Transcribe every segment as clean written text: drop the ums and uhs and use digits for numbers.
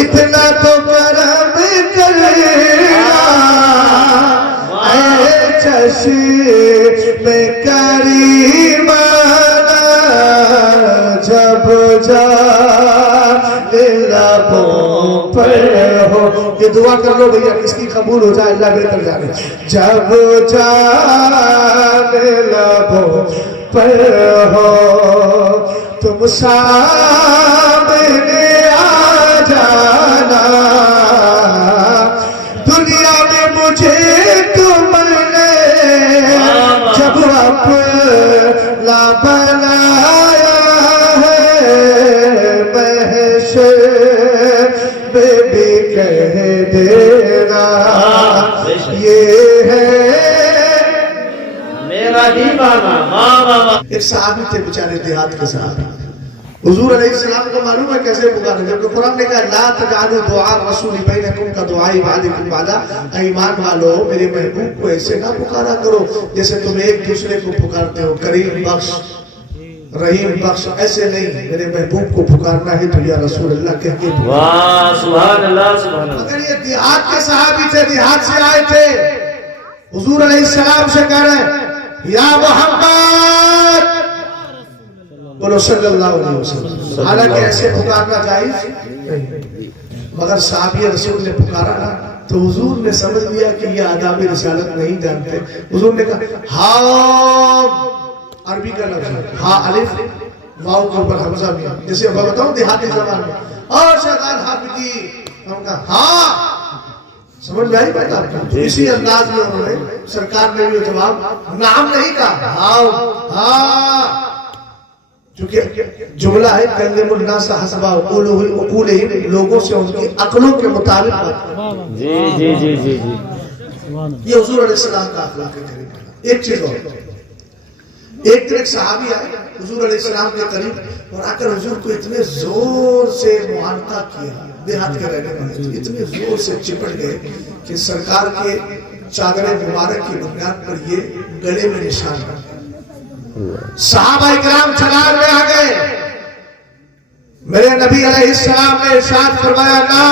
اتنا تو کرم کرنا اے چشم کریمانہ جب جا لبوں پر ہو. یہ دعا کر لو بھئیہ کس کی قبول ہو جائے اللہ بہتر جانے. جب جان لبوں پر ہو تم سامنے آ جانا. دنیا میں مجھے تم نے جب اپنا بنایا ہے محشر میں بھی کہہ دینا یہ ہے میرا دیوانہ. ایک صحابی تھے بیچارے دیہات کے صحابی. حضور علیہ السلام کو معلوم ہے کیسے پکارے جبکہ قرآن نے کہا لا تجعلوا دعاء الرسول بینکم کدعاء بعضکم بعضا. ایمان والو میرے محبوب کو ایسے نہ پکارا کرو جیسے تم ایک دوسرے کو پکارتے ہو. کریم بخش رحیم بخش ایسے نہیں. میرے محبوب کو پکارنا ہے تو یا رسول اللہ کہہ کے. واہ سبحان اللہ سبحان اللہ. مگر یہ دیہات کے صحابی تھے, دیہات سے آئے تھے. حضور علیہ السلام سے کہہ رہے ہیں یا محمد بولو صلی اللہ علیہ وسلم. حالانکہ ایسے پکارنا جائز نہیں, مگر صحابی رسول نے پکارا نا تو حضور نے سمجھ لیا کہ یہ آداب رسالت نہیں جانتے. حضور نے کہا ہاں, عربی کا لفظ ہاں الف واو کے اوپر حمزہ بھی, جیسے میں بتاؤں دیہاتی زبان میں اور شیطان حافظی ہم کہا ہاں. سمجھ میں آئی بات آپ کا؟ اسی انداز میں انہوں نے سرکار نے بھی جواب نام نہیں کہا ہاں ہاں, چونکہ جملہ ہے کلم الناس حسب عقولہم, لوگوں سے ان کی عقلوں کے مطابق. جی جی جی جی جی. یہ حضور علیہ السلام کا اخلاق کریم. ایک چیز اور, ایک دن ایک صحابی آئے حضور علیہ السلام کے قریب اور آ کر حضور کو اتنے زور سے معانقہ کیا. دیہات کے رہنے والے اتنے زور سے چپٹ گئے کہ سرکار کے چادر مبارک کی بنیاد پر یہ گلے میں نشان کر. صحابہ اکرام چھلانگ میں آ گئے. میرے نبی علیہ السلام نے ارشاد فرمایا نا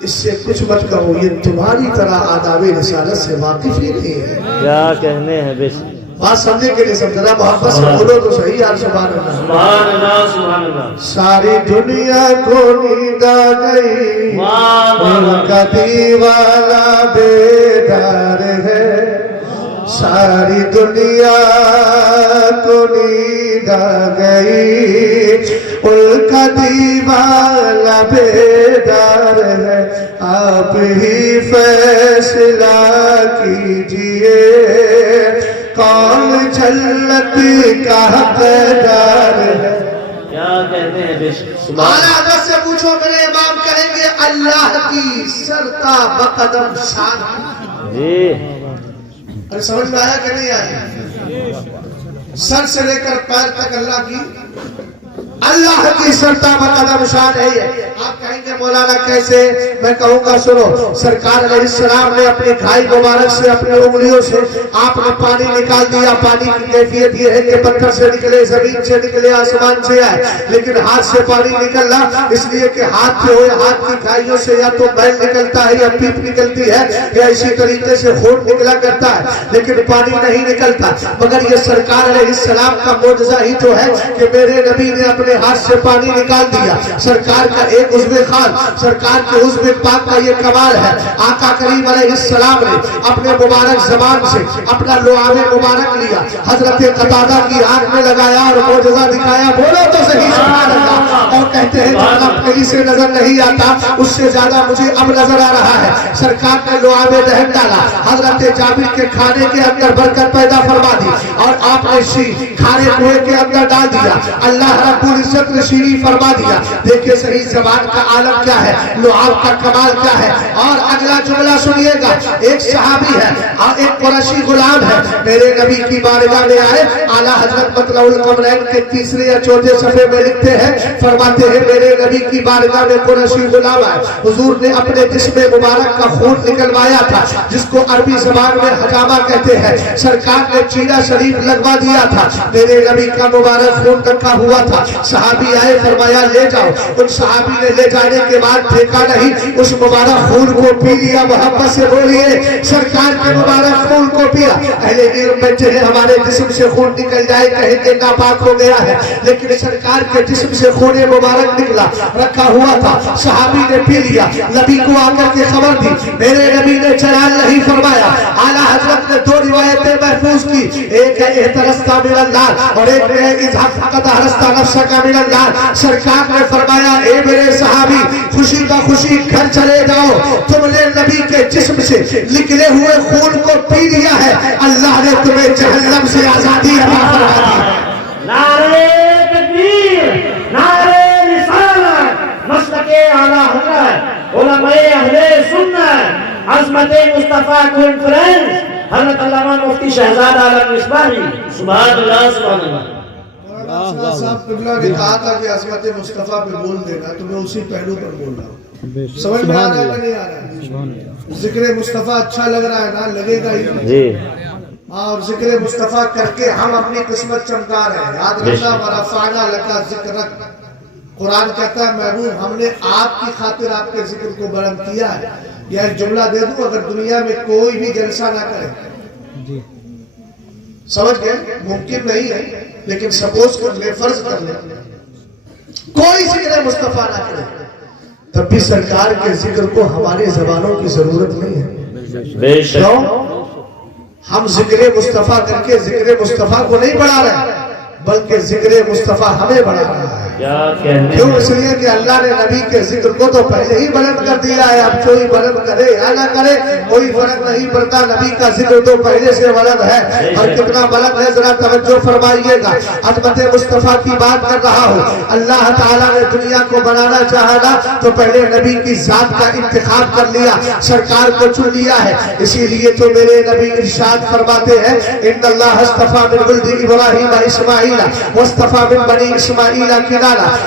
اس سے کچھ مت کہو, یہ تمہاری طرح آداب رسالت سے واقف ہی نہیں ہے. کیا کہنے ہیں بے شک. بات سمجھے کے لیے سمجھنا محبت سے بولو تو صحیح یار. سبحان اللہ سبحان اللہ سبحان اللہ. ساری دنیا کو نیند آ گئی, ان کا دیوانہ بیدار ہے. ساری دنیا کو نیند آ گئی, ان کا دیوانہ بیدار ہے. آپ ہی فیصلہ کیجئے کون جنت کا حقدار ہے. کیا کہتے ہیں بے شک. اعلیٰ حضرت سے پوچھو میرے امام کہیں گے اللہ کی سرتا بقدم شان. جی ارے سمجھ میں آیا کہ نہیں آیا؟ سر سے لے کر پیر تک اللہ کی سرتا بقدم شان ہے. آپ کہیں گے مولانا کیسے؟ میں کہوں گا سنو. سرکار علیہ السلام نے اپنی کھائی مبارک سے اپنی انگلیوں سے آپ نے پانی نکال دیا. پانی کی کیفیت یہ ہے کہ پتھر سے نکلے, زمین سے نکلے, آسمان سے آئے, لیکن ہاتھ سے پانی نکلنا اس لیے کہ ہاتھ پہ ہوئے ہاتھ کی کھائیوں سے یا تو بیل نکلتا ہے یا پیپ نکلتی ہے یا اسی طریقے سے خون نکلا کرتا ہے, لیکن پانی نہیں نکلتا. مگر یہ سرکار علیہ السلام کا معجزہ ہی تو ہے کہ میرے نبی نے اپنے ہاتھ سے پانی نکال دیا. سرکار کا ایک عضو خان, سرکار کے عضو پاک کا یہ کمال ہے. آقا کریم علیہ السلام نے اپنے مبارک زبان سے اپنا لعاب مبارک لیا, حضرت قتادہ کی آنکھ میں لگایا اور معجزہ دکھایا. بولو تو صحیح سبحان اللہ. اور کہتے ہیں جتنا پہلی سے نظر نہیں آتا اس سے زیادہ مجھے اب نظر آ رہا ہے. سرکار نے لعاب دہن ڈالا, حضرت جابر کے کھانے کے اندر برکت پیدا فرما دی اور آپ نے کھانے کنویں کے اندر ڈال دیا. اللہ رب العزت نے شیریں فرما دیا. دیکھیں صحیح زبان کا عالم کیا ہے, لعاب کا کمال کیا ہے. اور اگلا جملہ سنیے گا. ایک صحابی ہے اور ایک قریشی غلام ہے, میرے نبی کی بارگاہ میں آئے. اعلیٰ حضرت مطلع القمرین کے تیسرے یا چوتھے صفحے میں لکھتے ہیں, فرماتے ہیں میرے نبی کی بارگاہ میں قریشی غلام آئے. حضور نے اپنے جسم مبارک کا خون نکلوایا تھا جس کو عربی زبان میں حجامہ کہتے ہیں. سرکار نے چیرہ شریف لگوا دیا تھا. میرے نبی کا مبارک خون رکھا ہوا تھا. صحابی آئے فرمایا لے جاؤ. ان صحابی نے لے جانے کے بعد پھینکا نہیں, اس مبارک خون کو پی لیا. محبت سے بولیے سرکار کے مبارک خون کو پیا. اہل علم میں جو ہے ہمارے جسم سے خون نکل جائے کہیں کہ ناپاک ہو گیا ہے, لیکن سرکار کے جسم سے خون مبارک نکلا رکھا ہوا تھا. صحابی نے پی لیا. نبی کو آ کر کے خبر دی, میرے نبی نے چلال نہیں فرمایا. اعلیٰ حضرت نے دو روایتیں محفوظ کی, ایک ہے احترستہ من النار اور ایک ہے اذهب فقد احرست نفسك من النار. سرکار نے فرمایا اے میرے صحابی خوشی کا خوشی گھر چلے جاؤ, تم نے نبی کے جسم سے نکلے ہوئے خون کو پی لیا ہے, اللہ نے تمہیں جہنم سے آزادی عطا فرما دی. نعرے تکبیر, نعرے رسالت, مسلک اعلیٰ حضرت علماء اہل سنت, عظمت مصطفیٰ کانفرنس حضرت علامہ مفتی شہزاد عالم مصباحی. سبحان اللہ سبحان اللہ. مولانا صاحب قبلہ نے کہا تھا کہ عظمت مصطفیٰ پہ بول دینا, تو میں اسی پہلو پر بول رہا ہوں. سمجھ میں آ رہا ہے کہ نہیں آ رہا ہے؟ ذکر مصطفیٰ اچھا لگ رہا ہے نا, لگے گا ہی جی. اور ذکر مصطفیٰ کر کے ہم اپنی قسمت چمکا رہے ہیں. یاد رکھنا ورفعنا لک ذکرک, قرآن کہتا ہے محبوب ہم نے آپ کی خاطر آپ کے ذکر کو بلند کیا ہے. یہ ایک جملہ دے دوں, اگر دنیا میں کوئی بھی جلسہ نہ کرے, سمجھ گئے, ممکن نہیں ہے لیکن سپوز کر لے, فرض کر لے کوئی ذکر مصطفیٰ نہ کرے, تب بھی سرکار کے ذکر کو ہماری زبانوں کی ضرورت نہیں ہے. بے شک. کیوں؟ ہم ذکر مصطفیٰ کر کے ذکر مصطفیٰ کو نہیں بڑھا رہے, بلکہ ذکر مصطفیٰ ہمیں بڑھا رہا ہے. کیا کہنے کیوں؟ اس لیے کہ اللہ نے نبی کے ذکر کو تو پہلے ہی بلند کر دیا ہے. اب کوئی بلند کرے یا نہ کرے کوئی فرق نہیں پڑتا, نبی کا ذکر تو پہلے سے بلند ہے. اور کتنا بلند ہے ذرا توجہ فرمائیے گا. عظمت مصطفیٰ کی بات کر رہا ہوں. اللہ تعالیٰ نے دنیا کو بنانا چاہا نا, تو پہلے نبی کی ذات کا انتخاب کر لیا, سرکار کو چن لیا ہے. اسی لیے تو میرے نبی ارشاد فرماتے ہیں ان اللہ اصطفیٰ من ولد ابراہیم اسماعیل واصطفیٰ من بنی اسماعیل کنانہ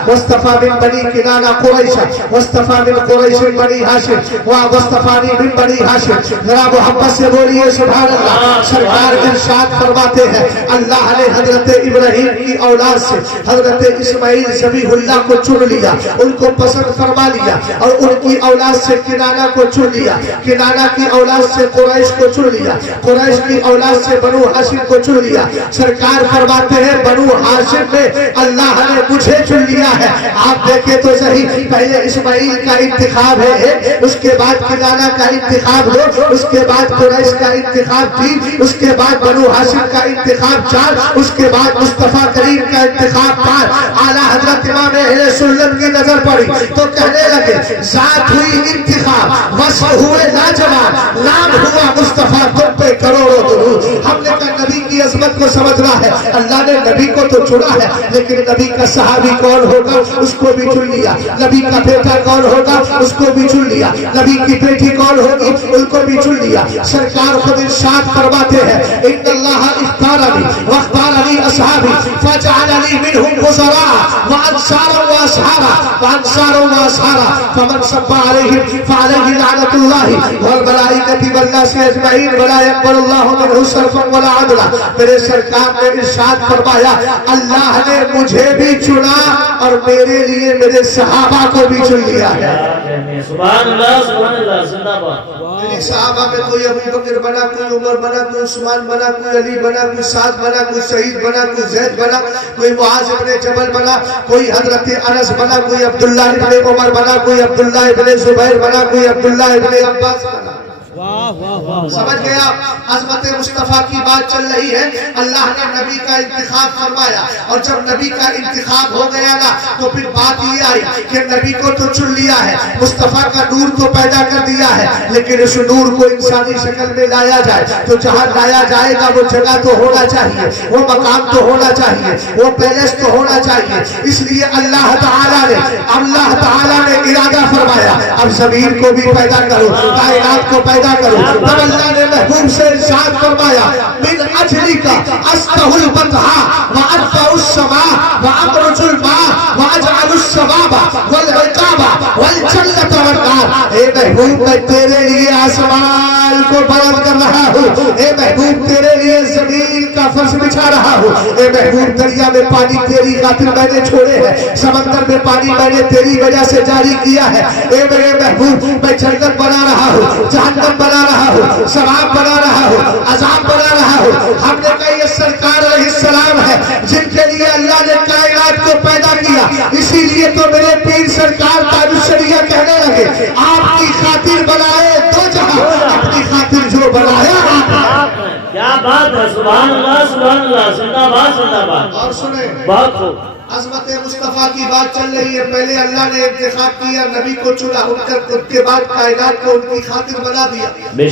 واصطفیٰ من بنی کنانہ قریشہ واصطفیٰ من قریش بنی ہاشم واصطفانی من بنی ہاشم. ذرا محبت سے بولیے سبحان اللہ. سرکار ارشاد فرماتے ہیں اللہ نے حضرت ابراہیم کی اولاد سے حضرت اسماعیل ذبیح اللہ کو چن لیا, ان کو پسند فرما لیا, اور ان کی اولاد سے کنانہ کو چن لیا, کنانہ کی اولاد سے قریش کو چن لیا, قریش کی اولاد سے بنو ہاشم کو چن لیا. سرکار فرماتے ہیں بنو ہاشم میں اللہ نے مجھے چن لیا ہے. آپ دیکھیں تو صحیح, پہلے اسماعیل کا انتخاب ہے, اس کے بعد کنانہ کا انتخاب ہو, اس کے بعد قریش کا انتخاب 3, اس کے بعد بنو ہاشم کا انتخاب 4, اس کے بعد مصطفیٰ کریم کا انتخاب 5. اعلیٰ حضرت امام اہل سنت کی نظر پڑی تو کہنے لگے ذات ہوئی انتخاب, وصف ہوئے لاجواب, نام ہوا مصطفیٰ, تم پہ کروڑوں درود. ہم نے کہا نبی کی عظمت کو سمجھنا ہے. اللہ نے نبی کو تو چنا ہے, لیکن نبی کا صحابی کون ہوگا اس کو بھی چن لیا, نبی کا بیٹا کون ہوگا اس کو بھی چن لیا, نبی کی بیٹی کون ہوگی ان کو بھی چن لیا. سرکار خود ارشاد فرماتے ہیں ان اللہ اختارنی واختارنی اصحابی فجعلنی منهم وزراء وانصارا واصحابا وانصارا واصحابا فمن صب عليهم فعليه لعنة الله والملائكة والناس اجمعین ولا يقبل الله منه صرفا ولا عدلا. میرے سرکار نے ارشاد فرمایا اللہ نے مجھے بھی چنا اور میرے لیے میرے صحابہ کو بھی چن لیا ہے. سبحان اللہ سبحان اللہ. زندہ باد. میرے صحابہ میں کوئی ابو بکر بنا, کوئی عمر بنا, کوئی عثمان بنا, کوئی علی بنا, کوئی سعد بنا, کوئی سعید بنا, کوئی زید بنا, کوئی معاذ ابن جبل بنا, کوئی حضرت انس بنا, کوئی عبداللہ ابن عمر بنا, کوئی عبداللہ ابن زبیر بنا, کوئی عبداللہ ابن عباس بنا. سمجھ گیا؟ عظمت مصطفیٰ کی بات چل رہی ہے. اللہ نے نبی کا انتخاب فرمایا, اور جب نبی کا انتخاب ہو گیا نا تو پھر بات یہ آئی کہ نبی کو تو چن لیا ہے, مصطفیٰ کا نور تو پیدا کر دیا ہے, لیکن اس نور کو انسانی شکل میں لایا جائے تو جہاں لایا جائے گا وہ جگہ تو ہونا چاہیے, وہ مقام تو ہونا چاہیے, وہ پیلس تو ہونا چاہیے. اس لیے اللہ تعالیٰ نے ارادہ فرمایا اب زمین کو بھی پیدا کرو, کائنات کو پیدا کرو. تب اللہ نے محبوب سے ارشاد فرمایا من اجلی کا استہ البطحا وارفع السماء وابرج الماء واجعل الثواب والعقاب والجنة کا چمتکار. اے محبوب میں تیرے لیے آسمان کو بلند کر رہا ہوں. اے محبوب تیرے لیے زمین کا فرش بچھا رہا ہوں. اے محبوب دریا میں پانی تیری خاطر میں نے چھوڑے ہیں, سمندر میں پانی میں نے تیری وجہ سے جاری کیا ہے. اے میرے محبوب میں جنت بنا رہا ہوں, جہنم بنا رہا ہوں, ثواب بنا رہا ہوں, عذاب بنا رہا ہوں. ہم نے کہا یہ سرکار علیہ السلام ہے جن کے لیے اللہ نے کائنات کو پیدا کیا. اسی لیے تو میرے پیر سرکار تاج الشریعہ کہنے لگے آپ کی خاطر بنائے دو جہاں, اپنی خاطر جو بنایا آپ. کیا بات ہے, سبحان اللہ سبحان اللہ, زندہ باد زندہ باد. اور سنیں, بہت خوب. عظمت مصطفیٰ کی بات چل رہی ہے. پہلے اللہ نے انتخاب کیا, نبی کو چنا, ان کے بعد کائنات کو ان کی خاطر بنا دیا.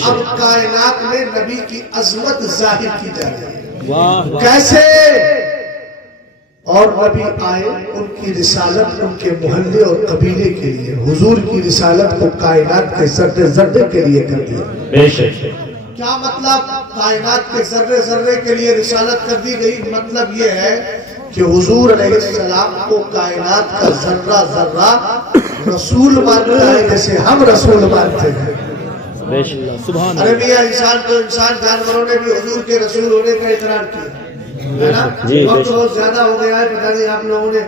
اب کائنات میں نبی کی عظمت ظاہر کی جا رہی ہے. کیسے؟ اور نبی آئے, ان کی رسالت ان کے محلے اور قبیلے کے لیے, حضور کی رسالت کو کائنات کے ذرے ذرے کے لیے کر دیا. بے شک. کیا مطلب؟ کائنات کے ذرے ذرے کے لیے رسالت کر دی گئی. مطلب یہ ہے کہ حضور علیہ السلام کو کائنات کا ذرہ ذرہ رسول مانتا ہے جیسے ہم رسول مانتے ہیں. ارے میاں انسان تو انسان, جانوروں نے بھی حضور کے رسول ہونے کا اقرار کیا ہے نا. وقت بہت زیادہ ہو گیا ہے, پتہ نہیں آپ لوگوں نے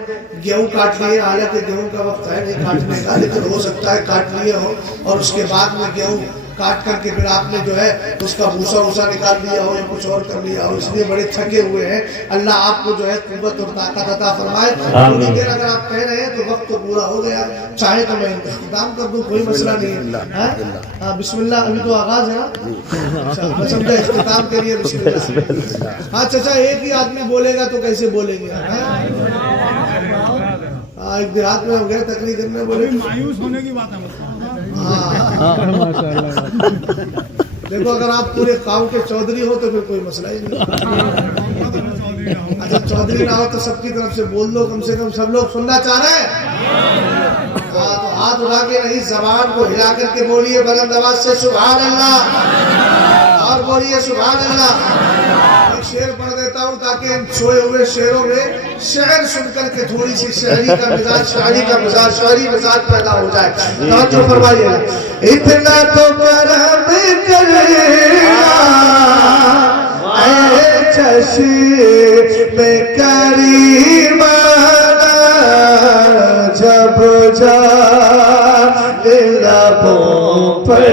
گیہوں کاٹ لیے, حالانکہ گیہوں کا وقت ہے نہیں کاٹنے کا, لیکن ہو سکتا ہے کاٹ لیے ہو اور اس کے بعد میں گیہوں کاٹ کر کے پھر آپ نے جو ہے اس کا بھوسا ووسا نکال لیا ہو یا کچھ اور کر لیا ہو, اس لیے بڑے تھکے ہوئے ہیں. اللہ آپ کو جو ہے قوت اور طاقت عطا فرمائے. لیکن اگر آپ کہہ رہے ہیں تو وقت تو پورا ہو گیا, چاہے تو میں اختتام کر دوں, کوئی مسئلہ نہیں ہے. بسم اللہ, ابھی تو آغاز ہے, میں سمجھا اختتام کے لیے بسم اللہ. ہاں چچا, ایک ہی آدمی بولے گا تو کیسے بولیں گے؟ ایک دیہات میں ہو گیا تقریر کرنے, بولے مایوس ہونے کی بات ہے. دیکھو اگر آپ پورے قوم کے چودھری ہو تو پھر کوئی مسئلہ ہی نہیں. اچھا چودھری نہ ہو تو سب کی طرف سے بول دو, کم سے کم سب لوگ سننا چاہ رہے ہیں. تو ہاتھ اٹھا کے نہیں, زبان کو ہلا کر کے بولیے بلند آواز سے سبحان اللہ, اور بولیے سبحان اللہ. ایک شعر پڑھ دیتا ہوں تاکہ ان سوئے ہوئے شعروں میں شعر سن کر کے تھوڑی سی شاعری کا مزاج, شاعری کا مزاج, شاعری مزاج پیدا ہو جائے. توجہ فرمائیے. اتنا تو کرم کرنا اے چشم کریمانہ, جب جا لبوں پر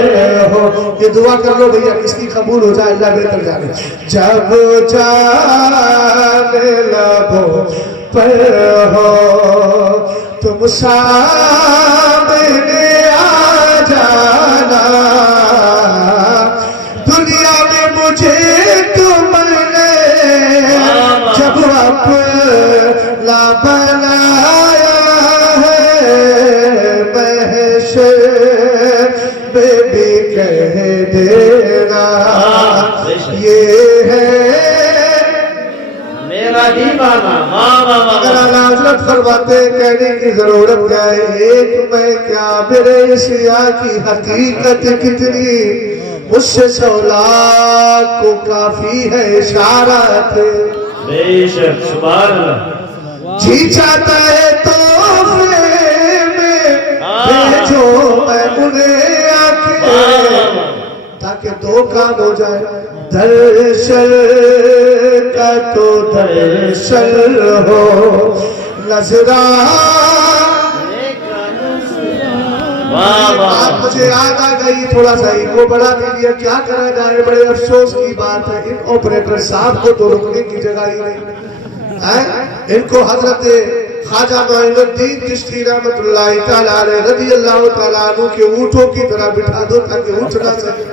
ہو. یہ دعا کر لو بھیا, کس کی قبول ہو جائے اللہ بہتر جانے. جب جان لبوں پر ہو تم سامنے آ جانا, دنیا میں مجھے تم نے جب اپنا بنایا ہے, محشر میں بھی کہہ دینا یہ ہے میرا دیوانہ. اگر اعلیٰ حضرت فرماتے کہنے کی ضرورت کیا ہے, ایک میں کیا میرے سیاہ کی حقیقت کتنی, مجھ سے 100 لاکھ کو کافی ہے اشارات. بے شک سبحان اللہ. جی چاہتا ہے تو میں بھیجو میں انہیں آنکھیں, تاکہ 2 کام ہو جائے, درشن کا تو درشن ہو, نظران. آپ مجھے یاد آ گئی, تھوڑا سا ایگو بڑھا کے لیا, کیا کرا جائے, بڑے افسوس کی بات ہے. ان آپریٹر صاحب کو تو رکنے کی جگہ ہی نہیں, ان کو حضرت خواجہ معین الدین چشتی رحمت اللہ تعالیٰ علیہ رضی اللہ تعالیٰ عنہ کے اونٹوں کی طرح بٹھا دو تاکہ اٹھ نہ سکے.